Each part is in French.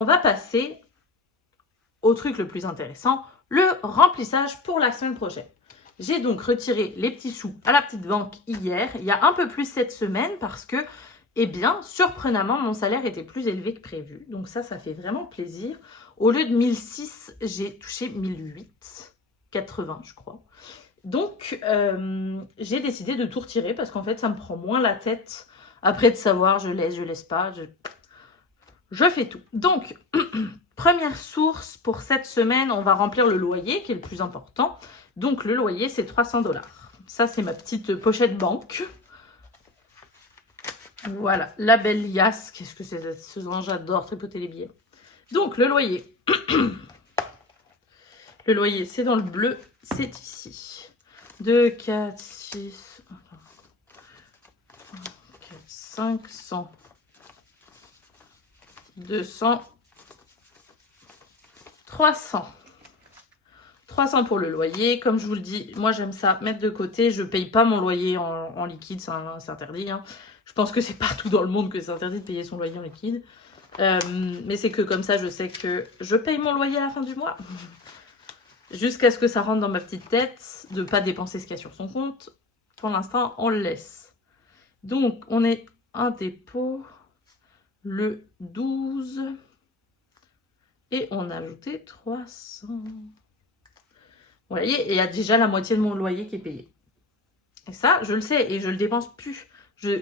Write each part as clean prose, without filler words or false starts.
On va passer au truc le plus intéressant, le remplissage pour la semaine prochaine. J'ai donc retiré les petits sous à la petite banque hier, il y a un peu plus cette semaine parce que, eh bien, surprenamment, mon salaire était plus élevé que prévu. Donc ça fait vraiment plaisir. Au lieu de 1006, j'ai touché 1008,80 je crois. Donc, j'ai décidé de tout retirer parce qu'en fait, ça me prend moins la tête après de savoir je laisse pas, je fais tout. Donc, première source pour cette semaine, on va remplir le loyer qui est le plus important. Donc, le loyer, c'est 300 $. Ça, c'est ma petite pochette banque. Voilà, la belle liasse. Qu'est-ce que c'est ce genre? J'adore tripoter les billets. Donc, le loyer. Le loyer, c'est dans le bleu. C'est ici. 2, 4, 6, 4, 500, 200, 300. 300 pour le loyer. Comme je vous le dis, moi j'aime ça mettre de côté. Je paye pas mon loyer en liquide, c'est interdit. Hein. Je pense que c'est partout dans le monde que c'est interdit de payer son loyer en liquide. Mais c'est que comme ça, je sais que je paye mon loyer à la fin du mois. Jusqu'à ce que ça rentre dans ma petite tête de ne pas dépenser ce qu'il y a sur son compte. Pour l'instant, on le laisse. Donc, on est un dépôt le 12. Et on a ajouté 300. Vous voyez, il y a déjà la moitié de mon loyer qui est payé. Et ça, je le sais, et je le dépense plus.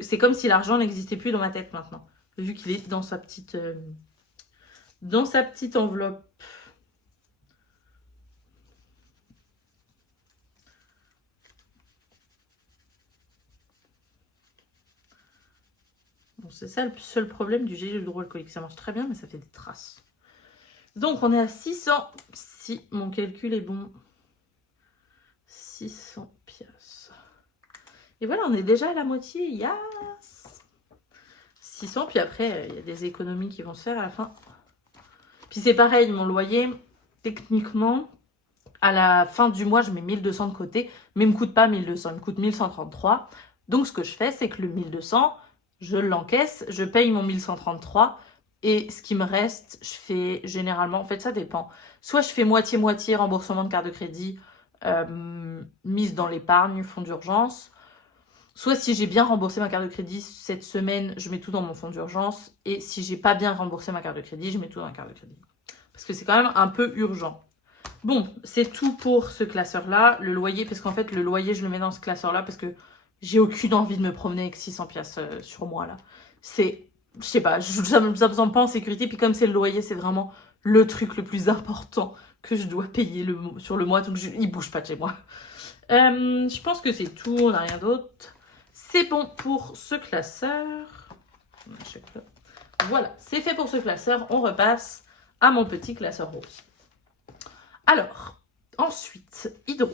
C'est comme si l'argent n'existait plus dans ma tête maintenant. Vu qu'il est dans sa petite enveloppe. Bon, c'est ça le seul problème du gel hydroalcoolique. Ça marche très bien, mais ça fait des traces. Donc, on est à 600. Si mon calcul est bon. 600 pièces. Et voilà, on est déjà à la moitié. Yes! 600, puis après, il y a des économies qui vont se faire à la fin. Puis c'est pareil, mon loyer, techniquement, à la fin du mois, je mets 1200 de côté, mais il ne me coûte pas 1200, il me coûte 1133. Donc, ce que je fais, c'est que le 1200, je l'encaisse, je paye mon 1133, et ce qui me reste, je fais généralement, en fait, ça dépend. Soit je fais moitié-moitié remboursement de carte de crédit, mise dans l'épargne, fonds d'urgence. Soit si j'ai bien remboursé ma carte de crédit cette semaine, je mets tout dans mon fonds d'urgence. Et si j'ai pas bien remboursé ma carte de crédit, je mets tout dans la carte de crédit. Parce que c'est quand même un peu urgent. Bon, c'est tout pour ce classeur-là. Le loyer, parce qu'en fait, le loyer, je le mets dans ce classeur-là parce que j'ai aucune envie de me promener avec 600 pièces sur moi, là. C'est, je sais pas, ça me sent pas en sécurité. Puis comme c'est le loyer, c'est vraiment le truc le plus important que je dois payer sur le mois. Donc, il bouge pas de chez moi. Je pense que c'est tout, on n'a rien d'autre. C'est bon pour ce classeur. Voilà, c'est fait pour ce classeur. On repasse à mon petit classeur rose. Alors, ensuite, hydro.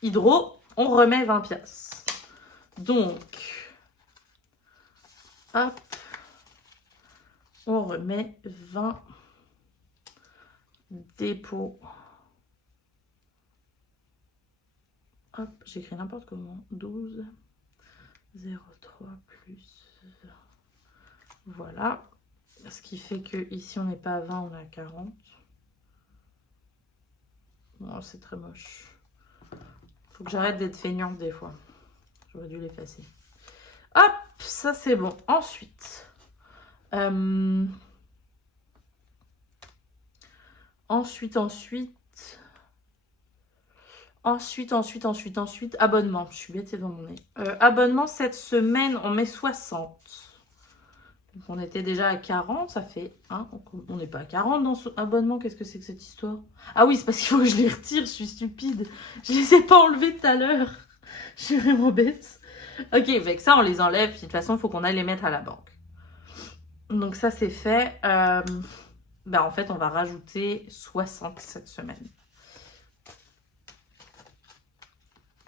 Hydro, on remet 20 pièces. Donc, hop, on remet 20 dépôts. Hop, j'écris n'importe comment. 12, 0,3 plus 20. Voilà. Ce qui fait que ici on n'est pas à 20, on est à 40. Bon, c'est très moche. Faut que j'arrête d'être feignante des fois. J'aurais dû l'effacer. Hop, ça c'est bon. Ensuite, ensuite, abonnement. Je suis bête, c'est dans mon nez. Abonnement, cette semaine, on met 60. Donc on était déjà à 40, ça fait 1. On n'est pas à 40 dans ce abonnement. Qu'est-ce que c'est que cette histoire? Ah oui, c'est parce qu'il faut que je les retire, je suis stupide. Je les ai pas enlevés tout à l'heure. Je suis vraiment bête. Ok, avec ça, on les enlève. Puis de toute façon, il faut qu'on aille les mettre à la banque. Donc ça, c'est fait. En fait, on va rajouter 60 cette semaine.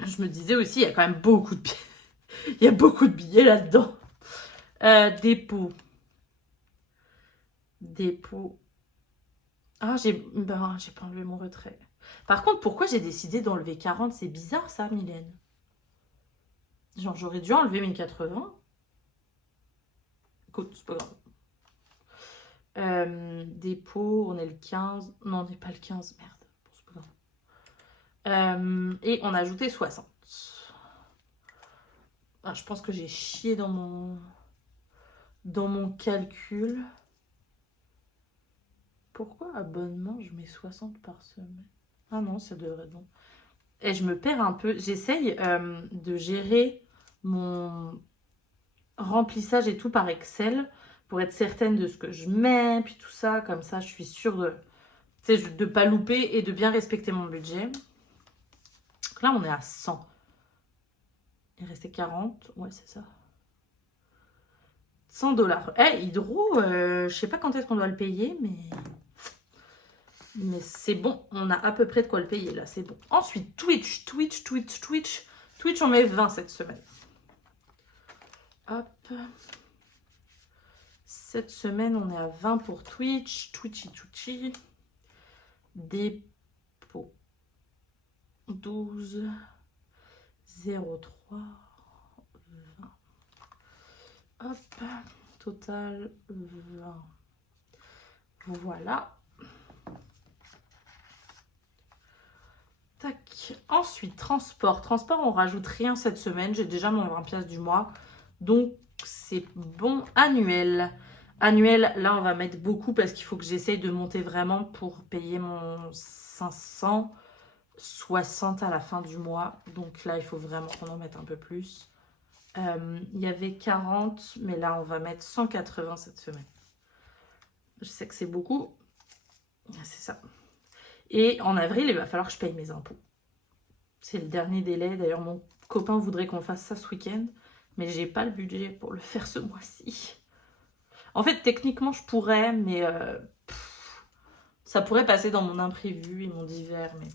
Je me disais aussi, il y a quand même beaucoup de billets. Il y a beaucoup de billets là-dedans. Dépôt. Ah, j'ai pas enlevé mon retrait. Par contre, pourquoi j'ai décidé d'enlever 40? C'est bizarre ça, Mylène. Genre, j'aurais dû enlever 1080. Écoute, c'est pas grave. dépôt, on est le 15. Non, on n'est pas le 15, merde. Bon, c'est pas grave. Et on a ajouté 60. Ah, je pense que j'ai chié dans mon calcul. Pourquoi abonnement, je mets 60 par semaine? Ah non, ça devrait non. Et je me perds un peu. J'essaye de gérer mon remplissage et tout par Excel pour être certaine de ce que je mets, puis tout ça. Comme ça, je suis sûre de ne pas louper et de bien respecter mon budget. Donc là, on est à 100. Il restait 40. Ouais, c'est ça. 100 $. Hydro, je sais pas quand est-ce qu'on doit le payer, mais c'est bon. On a à peu près de quoi le payer, là. C'est bon. Ensuite, Twitch, on met 20 cette semaine. Hop. Cette semaine, on est à 20 pour Twitch. Twitchy. Dépôt. 12. 03. 20. Hop. Total 20. Voilà. Tac. Ensuite, transport. Transport, on rajoute rien cette semaine. J'ai déjà mon 20 piastres du mois. Donc, c'est bon. Annuel. Annuel, là, on va mettre beaucoup parce qu'il faut que j'essaye de monter vraiment pour payer mon 560 à la fin du mois. Donc là, il faut vraiment qu'on en mette un peu plus. Il y avait 40, mais là, on va mettre 180 cette semaine. Je sais que c'est beaucoup. C'est ça. Et en avril, il va falloir que je paye mes impôts. C'est le dernier délai. D'ailleurs, mon copain voudrait qu'on fasse ça ce week-end. Mais j'ai pas le budget pour le faire ce mois-ci. En fait, techniquement, je pourrais, mais ça pourrait passer dans mon imprévu et mon divers, mais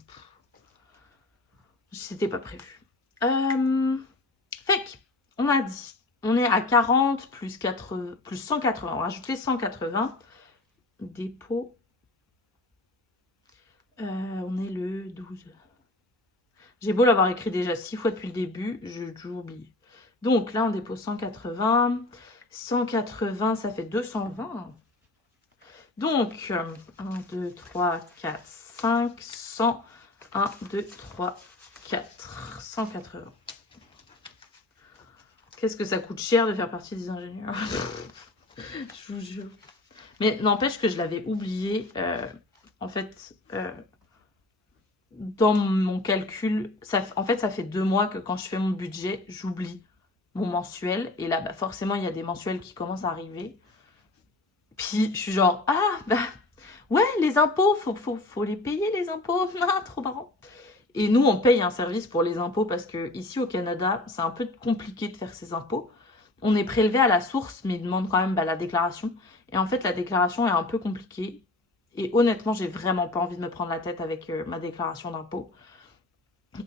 c'était pas prévu. Fait que, on a dit, on est à 40 plus 180. On va rajouter 180. Dépôt. On est le 12. J'ai beau l'avoir écrit déjà 6 fois depuis le début, j'ai toujours oublié. Donc là, on dépose 180. 180, ça fait 220. Donc, 1, 2, 3, 4, 5, 100. 1, 2, 3, 4. 180. Qu'est-ce que ça coûte cher de faire partie des ingénieurs? Je vous jure. Mais n'empêche que je l'avais oublié. En fait, dans mon calcul, en fait, ça fait 2 mois que quand je fais mon budget, j'oublie mon mensuel. Et là, forcément, il y a des mensuels qui commencent à arriver. Puis, je suis genre, ouais, les impôts, faut les payer, les impôts. Trop marrant. Et nous, on paye un service pour les impôts parce que ici au Canada, c'est un peu compliqué de faire ses impôts. On est prélevé à la source, mais ils demandent quand même la déclaration. Et en fait, la déclaration est un peu compliquée. Et honnêtement, j'ai vraiment pas envie de me prendre la tête avec ma déclaration d'impôt.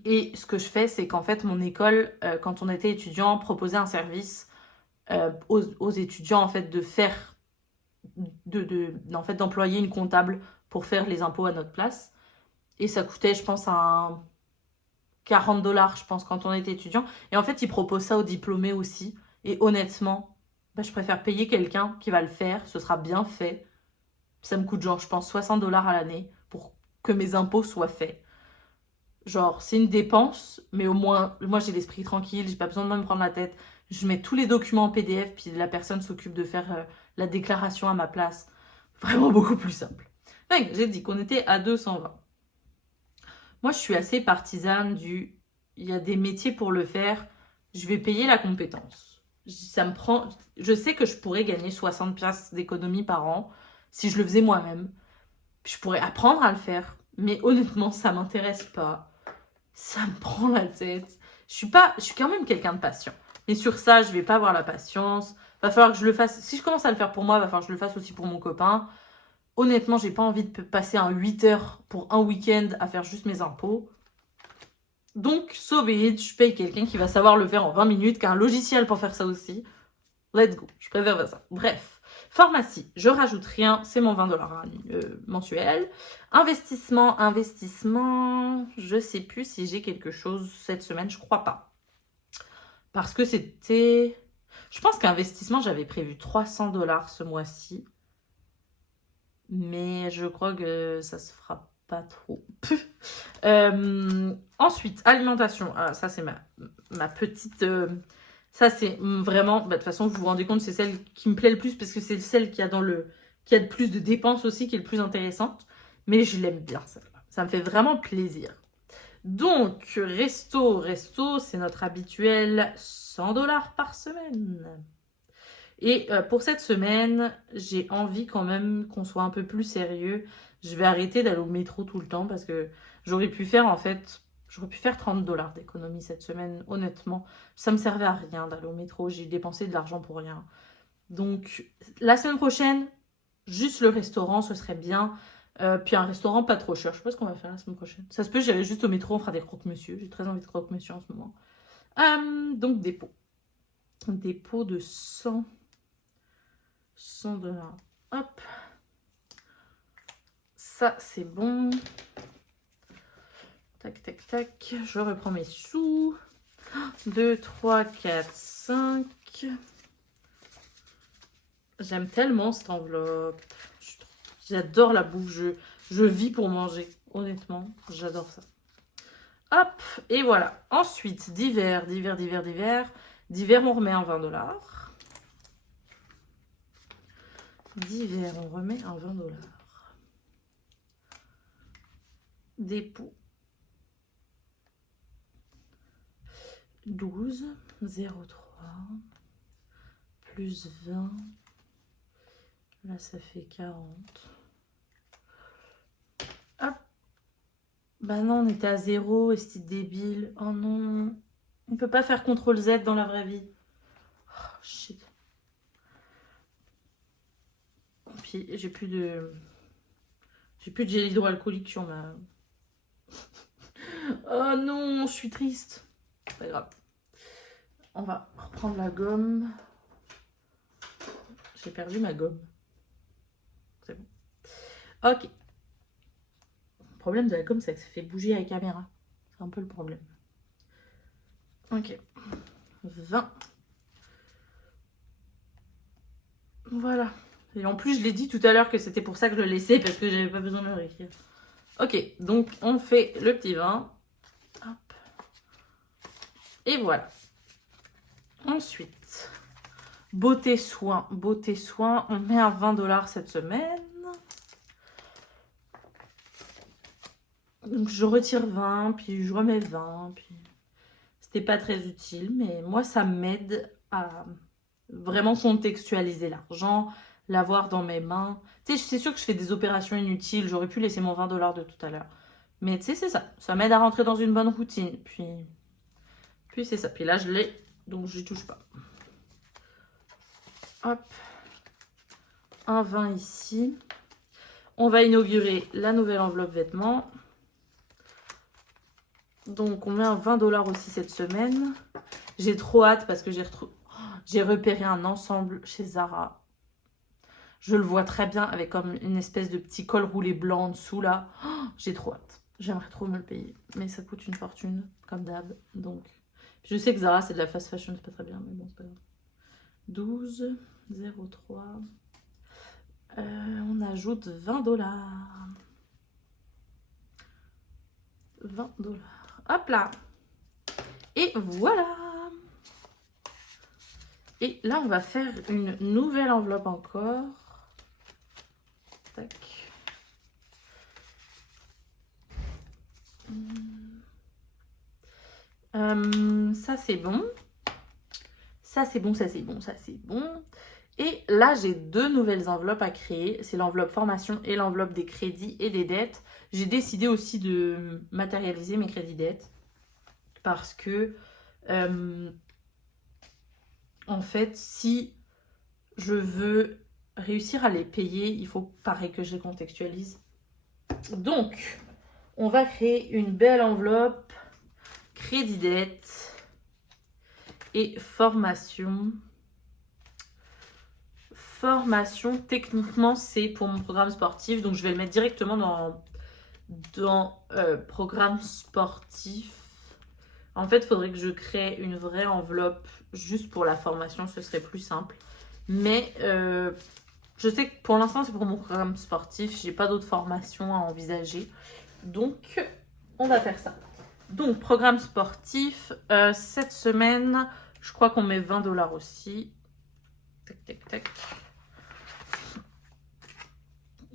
Et ce que je fais, c'est qu'en fait, mon école, quand on était étudiant, proposait un service aux étudiants en fait de faire, en fait, d'employer une comptable pour faire les impôts à notre place. Et ça coûtait, je pense, un 40 $, je pense, quand on était étudiant. Et en fait, ils proposent ça aux diplômés aussi. Et honnêtement, je préfère payer quelqu'un qui va le faire. Ce sera bien fait. Ça me coûte genre, je pense, 60 $ à l'année pour que mes impôts soient faits. Genre, c'est une dépense, mais au moins, moi, j'ai l'esprit tranquille. J'ai pas besoin de me prendre la tête. Je mets tous les documents en PDF, puis la personne s'occupe de faire la déclaration à ma place. Vraiment beaucoup plus simple. Donc, j'ai dit qu'on était à 220. Moi, je suis assez partisane il y a des métiers pour le faire, je vais payer la compétence. Ça me prend... Je sais que je pourrais gagner 60 piastres d'économie par an si je le faisais moi-même. Je pourrais apprendre à le faire, mais honnêtement, ça m'intéresse pas. Ça me prend la tête. Je suis quand même quelqu'un de patient. Mais sur ça, je vais pas avoir la patience. Va falloir que je le fasse. Si je commence à le faire pour moi, va falloir que je le fasse aussi pour mon copain. Honnêtement, j'ai pas envie de passer 8 heures pour un week-end à faire juste mes impôts. Donc, so be it, je paye quelqu'un qui va savoir le faire en 20 minutes, qui a un logiciel pour faire ça aussi. Let's go, je préfère faire ça. Bref, pharmacie, je rajoute rien, c'est mon 20 $ mensuel. Investissement, je sais plus si j'ai quelque chose cette semaine, je crois pas. Parce que c'était... Je pense qu'investissement, j'avais prévu 300 $ ce mois-ci. mais je crois que ça se fera pas trop. Ensuite, alimentation. Ah, ça, c'est ma petite... ça, c'est vraiment... de toute façon, vous vous rendez compte, c'est celle qui me plaît le plus parce que c'est celle qui a qui a le plus de dépenses aussi, qui est le plus intéressante. Mais je l'aime bien, celle-là. Ça me fait vraiment plaisir. Donc, resto, c'est notre habituel 100 $ par semaine. Et pour cette semaine, j'ai envie quand même qu'on soit un peu plus sérieux. Je vais arrêter d'aller au métro tout le temps parce que j'aurais pu faire 30 $ d'économie cette semaine, honnêtement. Ça me servait à rien d'aller au métro, j'ai dépensé de l'argent pour rien. Donc, la semaine prochaine, juste le restaurant, ce serait bien. Puis un restaurant pas trop cher. Je sais pas ce qu'on va faire la semaine prochaine. Ça se peut, j'irai juste au métro, on fera des croque-monsieur. J'ai très envie de croque-monsieur en ce moment. Donc, dépôt. Dépôt de 100 $. Hop. Ça, c'est bon. Tac, tac, tac. Je reprends mes sous. 2, 3, 4, 5. J'aime tellement cette enveloppe. J'adore la bouffe. Je vis pour manger. Honnêtement, j'adore ça. Hop, et voilà. Ensuite, divers, on remet un 20 $. Divers, on remet un 20 $. Dépôt. 12, 0,3, plus 20. Là, ça fait 40. Hop. Bah non, on était à 0 et c'était débile. Oh non. On peut pas faire CTRL Z dans la vraie vie. Oh, shit. Puis j'ai plus de gel hydroalcoolique sur ma... Oh non, je suis triste. Pas grave. On va reprendre la gomme. J'ai perdu ma gomme. C'est bon. Ok. Le problème de la gomme, c'est que ça fait bouger la caméra. C'est un peu le problème. Ok. 20. Voilà. Et en plus, je l'ai dit tout à l'heure que c'était pour ça que je le laissais, parce que j'avais pas besoin de le réécrire. Ok, donc on fait le petit 20. Hop. Et voilà. Ensuite, beauté soin. Beauté soin, on met à 20 $ cette semaine. Donc je retire 20, puis je remets 20, puis c'était pas très utile, mais moi ça m'aide à vraiment contextualiser l'argent, l'avoir dans mes mains. Tu sais, c'est sûr que je fais des opérations inutiles, j'aurais pu laisser mon 20 $ de tout à l'heure. Mais tu sais, c'est ça, ça m'aide à rentrer dans une bonne routine, puis c'est ça. Puis là je l'ai, donc je n'y touche pas. Hop, un 20 ici. On va inaugurer la nouvelle enveloppe vêtements. Donc, on met un 20 $ aussi cette semaine. J'ai trop hâte parce que j'ai repéré un ensemble chez Zara. Je le vois très bien avec comme une espèce de petit col roulé blanc en dessous là. J'ai trop hâte. J'aimerais trop me le payer. Mais ça coûte une fortune, comme d'hab. Donc, je sais que Zara, c'est de la fast fashion, c'est pas très bien, mais bon, c'est pas grave. 12, 0,3. On ajoute 20 $. 20 $. Hop là. Et voilà. Et là, on va faire une nouvelle enveloppe encore. Tac. Ça, c'est bon. Ça, c'est bon, ça, c'est bon, ça, c'est bon. Et là, j'ai deux nouvelles enveloppes à créer. C'est l'enveloppe formation et l'enveloppe des crédits et des dettes. J'ai décidé aussi de matérialiser mes crédits dettes. Parce que, en fait, si je veux réussir à les payer, il faut pareil que je les contextualise. Donc, on va créer une belle enveloppe crédit dette et formation. Formation, techniquement, c'est pour mon programme sportif. Donc, je vais le mettre directement dans programme sportif. En fait, il faudrait que je crée une vraie enveloppe juste pour la formation. Ce serait plus simple. Mais je Je sais que pour l'instant, c'est pour mon programme sportif. J'ai pas d'autres formations à envisager. Donc, on va faire ça. Donc, programme sportif. Cette semaine, je crois qu'on met 20$ aussi. Tac, tac, tac.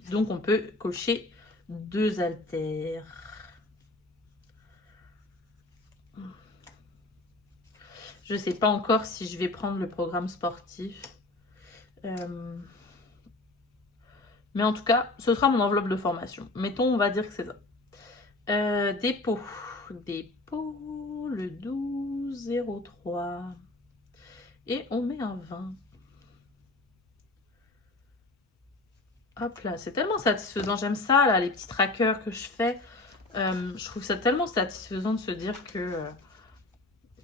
Donc, on peut cocher 2 haltères. Je sais pas encore si je vais prendre le programme sportif. Mais en tout cas, ce sera mon enveloppe de formation. Mettons, on va dire que c'est ça. Dépôt. Dépôt, le 12,03. Et on met un 20. Hop là, c'est tellement satisfaisant. J'aime ça, là, les petits trackers que je fais. Je trouve ça tellement satisfaisant de se dire que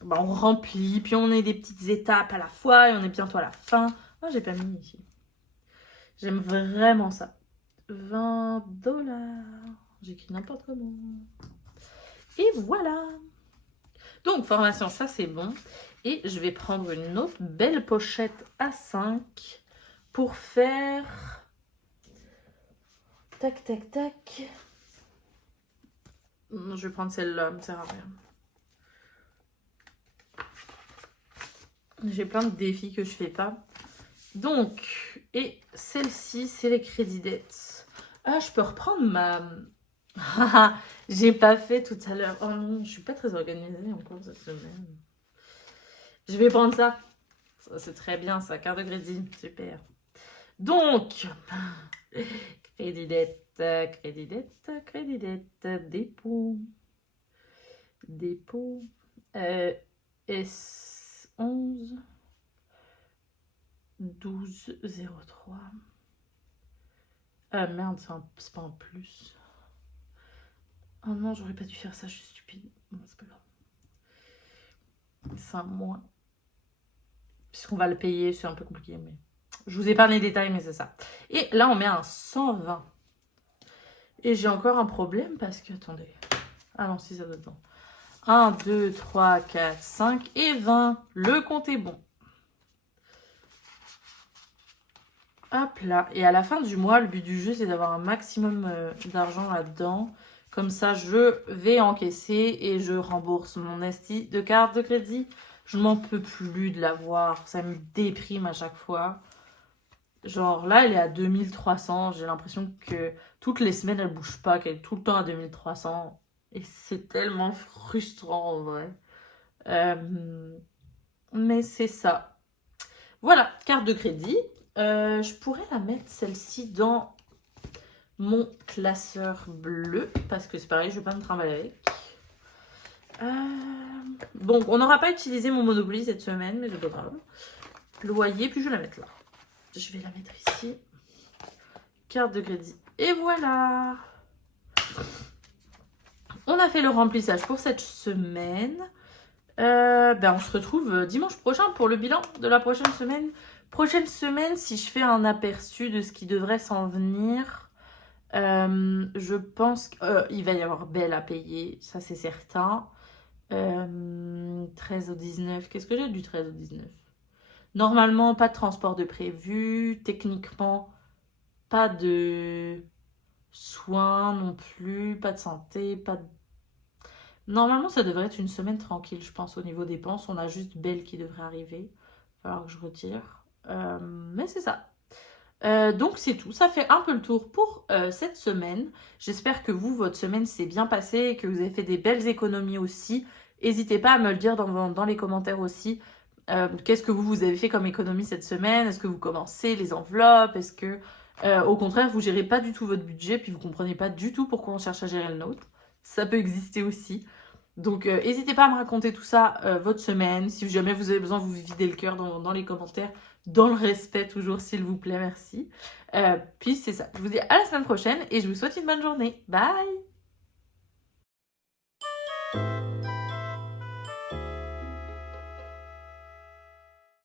on remplit, puis on est des petites étapes à la fois et on est bientôt à la fin. Oh, j'ai pas mis ici. J'aime vraiment ça. 20$. J'écris n'importe comment. Et voilà. Donc, formation, ça c'est bon. Et je vais prendre une autre belle pochette A5 pour faire... Tac, tac, tac. Non, je vais prendre celle-là, ça ne sert à rien. J'ai plein de défis que je fais pas. Donc, et celle-ci, c'est les crédits dettes. Ah, je peux reprendre ma... J'ai pas fait tout à l'heure. Oh non, je suis pas très organisée encore cette semaine. Je vais prendre ça. Ça c'est très bien, ça. Carte de crédit, super. Donc, crédit dette, crédit dette, crédit dette, dépôt. Dépôt. S11 12,03. Ah merde, c'est pas en plus. Oh non, j'aurais pas dû faire ça, je suis stupide. Non, c'est pas grave. C'est un moins. Puisqu'on va le payer, c'est un peu compliqué, mais... Je vous épargne les détails, mais c'est ça. Et là, on met un 120. Et j'ai encore un problème parce que... Attendez. Ah non, si, ça doit être bon. 1, 2, 3, 4, 5 et 20. Le compte est bon. Hop là. Et à la fin du mois, le but du jeu, c'est d'avoir un maximum d'argent là-dedans. Comme ça, je vais encaisser et je rembourse mon esti de carte de crédit. Je n'en peux plus de l'avoir. Ça me déprime à chaque fois. Genre là, elle est à 2300. J'ai l'impression que toutes les semaines, elle ne bouge pas, qu'elle est tout le temps à 2300. Et c'est tellement frustrant en vrai. Mais c'est ça. Voilà, carte de crédit. Je pourrais la mettre celle-ci dans mon classeur bleu. Parce que c'est pareil, je ne vais pas me trimballer avec. Bon, on n'aura pas utilisé mon Monopoly cette semaine, mais c'est pas grave. Loyer, puis je vais la mettre là. Je vais la mettre ici. Carte de crédit. Et voilà. On a fait le remplissage pour cette semaine. On se retrouve dimanche prochain pour le bilan de la prochaine semaine. Prochaine semaine, si je fais un aperçu de ce qui devrait s'en venir, je pense qu'il va y avoir Belle à payer, ça c'est certain. 13 au 19, qu'est-ce que j'ai du 13 au 19? Normalement, pas de transport de prévu. Techniquement, pas de soins non plus, pas de santé, pas de... Normalement, ça devrait être une semaine tranquille, je pense, au niveau dépenses. On a juste Belle qui devrait arriver. Il va falloir que je retire. Mais c'est ça. Donc, c'est tout. Ça fait un peu le tour pour cette semaine. J'espère que vous, votre semaine s'est bien passée et que vous avez fait des belles économies aussi. N'hésitez pas à me le dire dans les commentaires aussi. Qu'est-ce que vous avez fait comme économie cette semaine? Est-ce que vous commencez les enveloppes? Est-ce que, au contraire, vous gérez pas du tout votre budget puis vous comprenez pas du tout pourquoi on cherche à gérer le nôtre? Ça peut exister aussi. Donc, n'hésitez pas à me raconter tout ça, votre semaine. Si jamais vous avez besoin, vous videz le cœur dans les commentaires. Dans le respect toujours, s'il vous plaît, merci. Puis c'est ça. Je vous dis à la semaine prochaine et je vous souhaite une bonne journée. Bye!